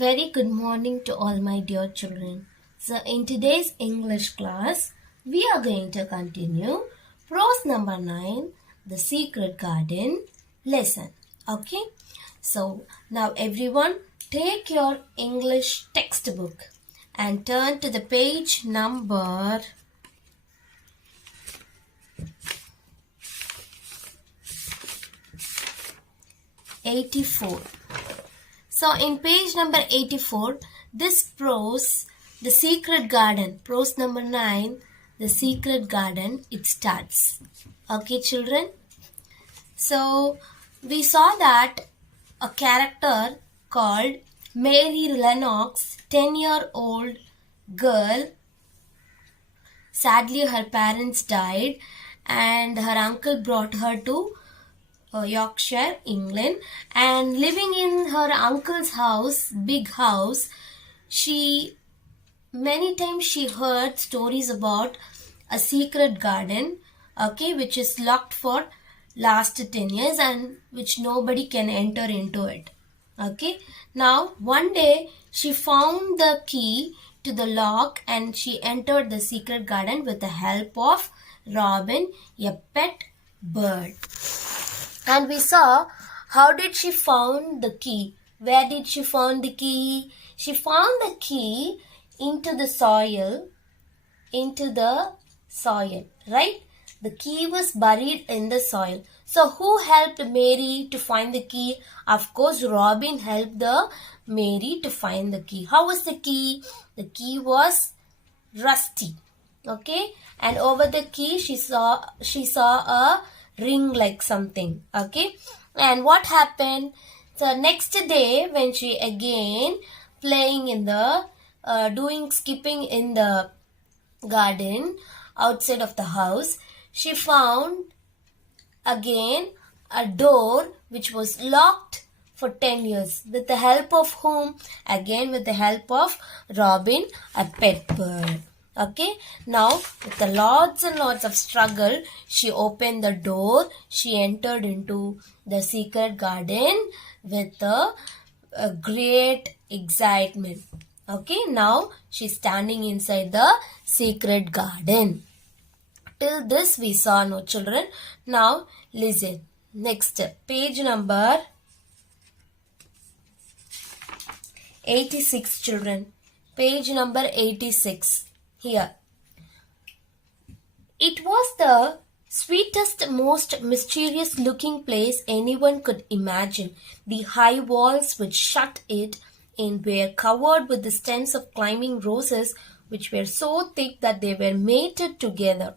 Very good morning to all my dear children. So in today's English class, we are going to continue Prose number 9, The Secret Garden lesson. Okay? So now everyone take your English textbook and turn to the page number 84. So in page number 84, this prose, The Secret Garden, prose number 9, The Secret Garden, it starts. Okay, children? So we saw that a character called Mary Lennox, 10-year-old girl, sadly her parents died and her uncle brought her to Yorkshire, England, and living in her uncle's house, big house, many times she heard stories about a secret garden, okay, which is locked for last 10 years and which nobody can enter into it. Okay, now one day she found the key to the lock and she entered the secret garden with the help of Robin, a pet bird. And we saw how did she found the key. Where did she found the key? She found the key into the soil, right? The key was buried in the soil. So who helped Mary to find the key? Of course, Robin helped the Mary to find the key. How was the key? The key was rusty. Okay? And over the key she saw a ring like something. Okay, and what happened? So next day when she again playing in the skipping in the garden outside of the house, she found again a door which was locked for 10 years. With the help of whom? Again with the help of Robin, a pet bird. Okay, now with the lots and lots of struggle, she opened the door. She entered into the secret garden with a great excitement. Okay, now she's standing inside the secret garden. Till this we saw, no children. Now listen. Next, page number 86, children. Page number 86. Here. It was the sweetest, most mysterious looking place anyone could imagine. The high walls which shut it in were covered with the stems of climbing roses which were so thick that they were mated together.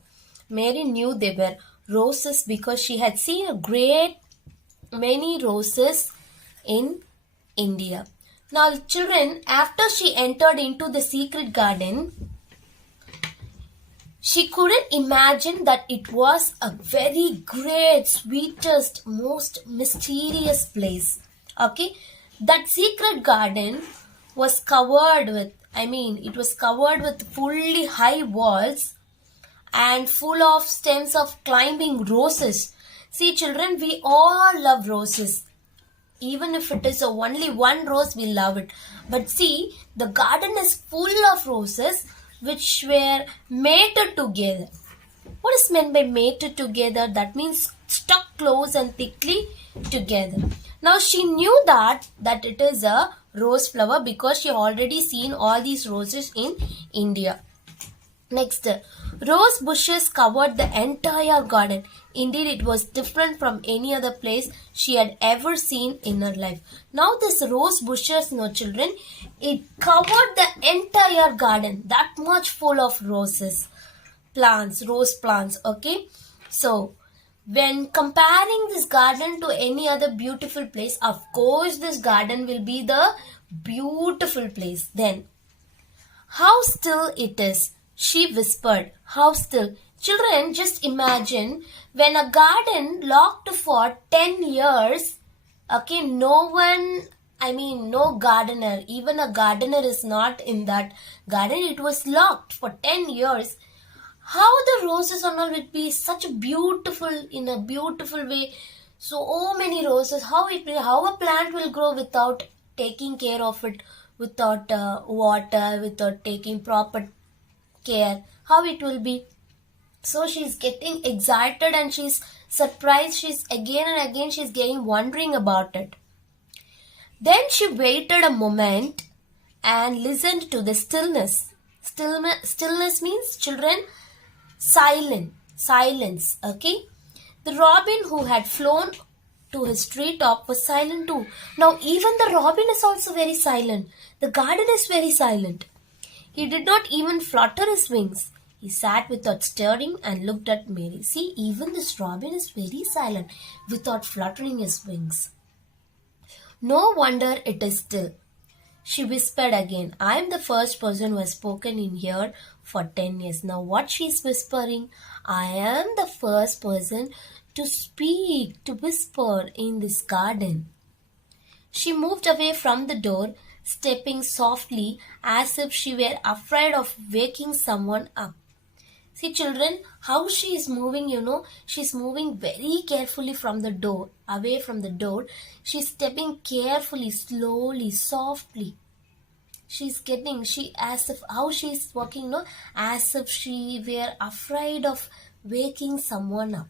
Mary knew they were roses because she had seen a great many roses in India. Now children, after she entered into the secret garden, she couldn't imagine that it was a very great, sweetest, most mysterious place. Okay, that secret garden was covered with, it was covered with fully high walls and full of stems of climbing roses. See children, we all love roses. Even if it is only one rose, we love it. But see, the garden is full of roses which were mated together. What is meant by mated together? That means stuck close and thickly together. Now she knew that it is a rose flower because she already seen all these roses in India. Next, rose bushes covered the entire garden. Indeed, it was different from any other place she had ever seen in her life. Now, this rose bushes, no children, it covered the entire garden. That much full of roses, plants, rose plants. Okay, so when comparing this garden to any other beautiful place, of course, this garden will be the beautiful place. Then, how still it is. She whispered, how still? Children, just imagine when a garden locked for 10 years, okay, no gardener, even a gardener is not in that garden. It was locked for 10 years. How the roses and all will be such beautiful, in a beautiful way. So many roses, how a plant will grow without taking care of it, without water, without taking proper care, how it will be. So she's getting excited and she's surprised. She's again and again she's getting wondering about it. Then she waited a moment and listened to the stillness. Stillness means, children, silence. Okay. The robin who had flown to his treetop was silent too. Now even the robin is also very silent. The garden is very silent. He did not even flutter his wings. He sat without stirring and looked at Mary. See, even this robin is very silent without fluttering his wings. No wonder it is still. She whispered again. I am the first person who has spoken in here for 10 years. Now what she is whispering? I am the first person to speak, to whisper in this garden. She moved away from the door, stepping softly as if she were afraid of waking someone up. See, children, how she is moving, she's moving very carefully from the door, away from the door. She's stepping carefully, slowly, softly. As if, how she's walking, as if she were afraid of waking someone up.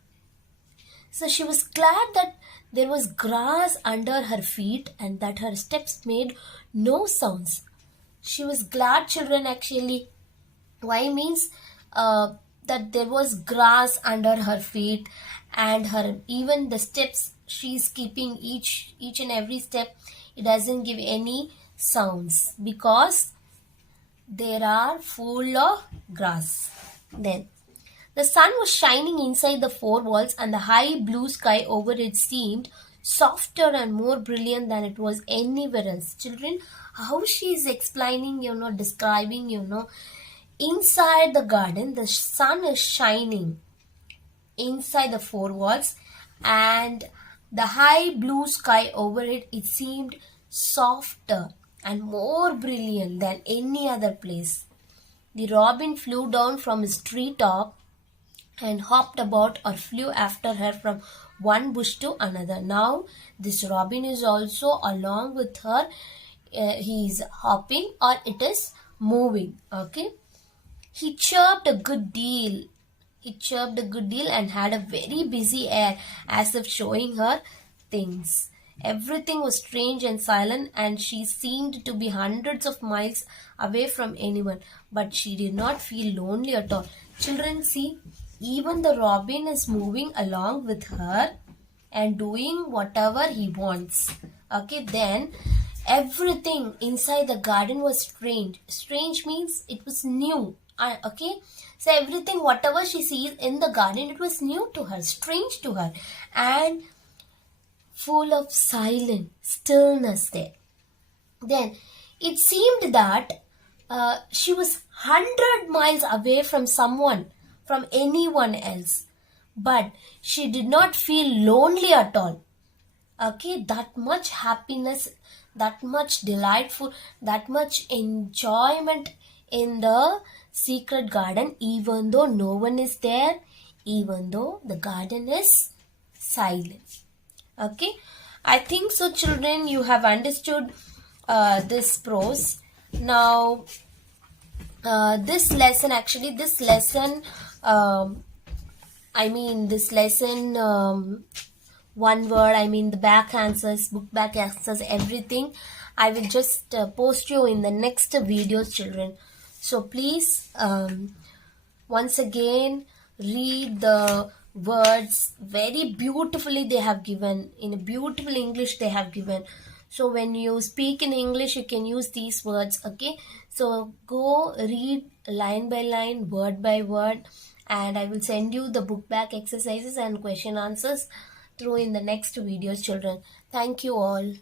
So she was glad that there was grass under her feet and that her steps made no sounds. She was glad, children, actually. Why means that there was grass under her feet and her even the steps she's keeping each and every step, it doesn't give any sounds because they are full of grass. Then the sun was shining inside the four walls and the high blue sky over it seemed softer and more brilliant than it was anywhere else. Children, how she is explaining, describing, inside the garden, the sun is shining inside the four walls and the high blue sky over it, it seemed softer and more brilliant than any other place. The robin flew down from his treetop and hopped about or flew after her from one bush to another. Now this robin is also along with her. He is hopping or it is moving. Okay. He chirped a good deal. And had a very busy air as if showing her things. Everything was strange and silent and she seemed to be hundreds of miles away from anyone. But she did not feel lonely at all. Children, see, even the robin is moving along with her and doing whatever he wants. Okay, then everything inside the garden was strange. Strange means it was new. Okay, so everything, whatever she sees in the garden, it was new to her, strange to her, and full of silent stillness there. Then it seemed that she was 100 miles away from someone, from anyone else, but she did not feel lonely at all. Okay, that much happiness, that much delightful, that much enjoyment in the secret garden, even though no one is there, even though the garden is silent. Okay, I think so, children, you have understood this prose. Now this lesson one word, the back answers, book back answers, everything I will just post you in the next videos, children. So please once again read the words very beautifully. They have given in a beautiful English, they have given. So when you speak in English, you can use these words. Okay, so go read line by line, word by word, and I will send you the book back exercises and question answers through in the next videos, children. Thank you all.